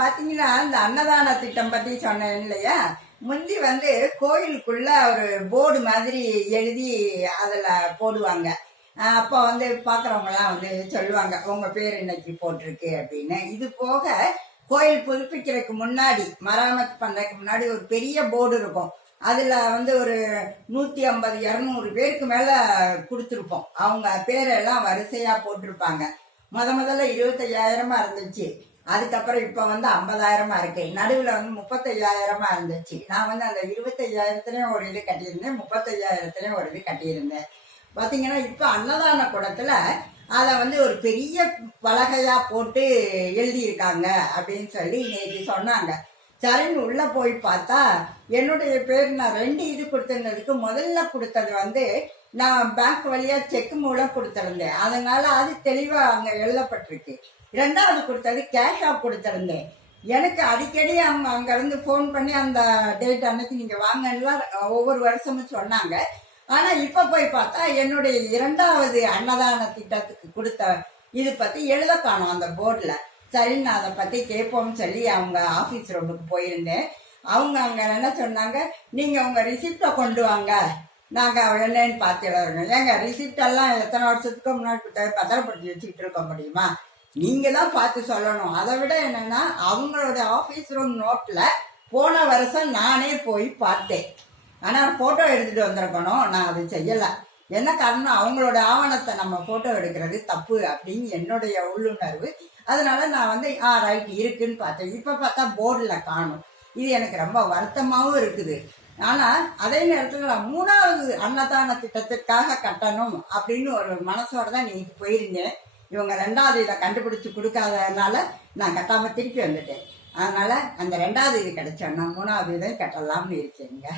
பாத்தீங்கன்னா இந்த அன்னதான திட்டம் பத்தி சொன்னேன் இல்லையா. முந்தி கோயிலுக்குள்ள ஒரு போர்டு மாதிரி எழுதி அதுல போடுவாங்க. அப்ப பாக்குறவங்க எல்லாம் சொல்லுவாங்க உங்க பேர் இன்னைக்கு போட்டிருக்கு அப்படின்னு. இது போக கோயில் புதுப்பிக்கிறதுக்கு முன்னாடி, மராமத்து பண்றதுக்கு முன்னாடி ஒரு பெரிய போர்டு இருக்கும். அதுல ஒரு 150 200 பேருக்கு மேல கொடுத்துருப்போம். அவங்க பேரெல்லாம் வரிசையா போட்டிருப்பாங்க. முதல்ல 25,000 இருந்துச்சு. அதுக்கப்புறம் இப்ப 50,000 இருக்கு. நடுவுல 35,000 இருந்துச்சு. நான் அந்த 25,000 ஒரு இது கட்டியிருந்தேன், 35,000 ஒரு இது கட்டியிருந்தேன். பாத்தீங்கன்னா இப்ப அன்னதான கூடத்துல அத ஒரு பெரிய பலகையா போட்டு எழுதியிருக்காங்க அப்படின்னு சொல்லி நேற்று சொன்னாங்க. சரின்னு உள்ள போய் பார்த்தா என்னுடைய பேர் நான் 2 இது கொடுத்திருந்ததுக்கு முதல்ல கொடுத்தது நான் பேங்க் வழியா செக் மூலம் கொடுத்திருந்தேன். அதனால அது தெளிவா அங்க எழுதப்பட்டிருக்கு. 2வது கொடுத்தது கேஷா கொடுத்திருந்தேன். எனக்கு அடிக்கடி அவங்க அங்க இருந்து போன் பண்ணி அந்த டேட் அன்னைக்கு நீங்க வாங்கன்னு ஒவ்வொரு வருஷமும் சொன்னாங்க. ஆனா இப்ப போய் பார்த்தா என்னுடைய 2வது அன்னதான திட்டத்துக்கு கொடுத்த இது பத்தி எழுத காணும் அந்த போர்டுல. சரின்னு நான் அதை பத்தி கேட்போம்னு சொல்லி அவங்க ஆபீஸ் ரூமுக்கு போயிருந்தேன். அவங்க அங்க என்ன சொன்னாங்க, நீங்க உங்க ரிசிப்ட கொண்டு வாங்க, நாங்க என்னன்னு பார்த்து எழுதுறோம். ஏங்க ரிசிப்ட் எல்லாம் எத்தனை வருஷத்துக்கு முன்னாடி பத்திரப்படுத்தி வச்சுக்கிட்டு இருக்க முடியுமா? நீங்க தான் பார்த்து சொல்லணும். அதை விட என்னன்னா அவங்களோட ஆபீஸ் ரூம் நோட்ல போன வருஷம் நானே போய் பார்த்தேன். ஆனா போட்டோ எடுத்துட்டு வந்திருக்கணும். நான் அது செய்யல. என்ன காரணம், அவங்களோட ஆவணத்தை நம்ம போட்டோ எடுக்கிறது தப்பு அப்படின்னு என்னுடைய உள்ளுணர்வு. அதனால நான் ரைட் இருக்குன்னு பார்த்தேன். இப்ப பார்த்தா போர்டுல காணும். இது எனக்கு ரொம்ப வருத்தமாவும் இருக்குது. ஆனா அதே நேரத்துல நான் 3வது அன்னதான திட்டத்திற்காக கட்டணும் அப்படின்னு ஒரு மனசோட தான் நீ போயிருந்தேன். இவங்க 2வது இதை கண்டுபிடிச்சு கொடுக்காததுனால நான் கட்டாம திருப்பி வந்துட்டேன். அதனால அந்த 2வது இது கிடைச்சோன்னா 3வது இதை கட்டலாம்னு இருக்கேங்க.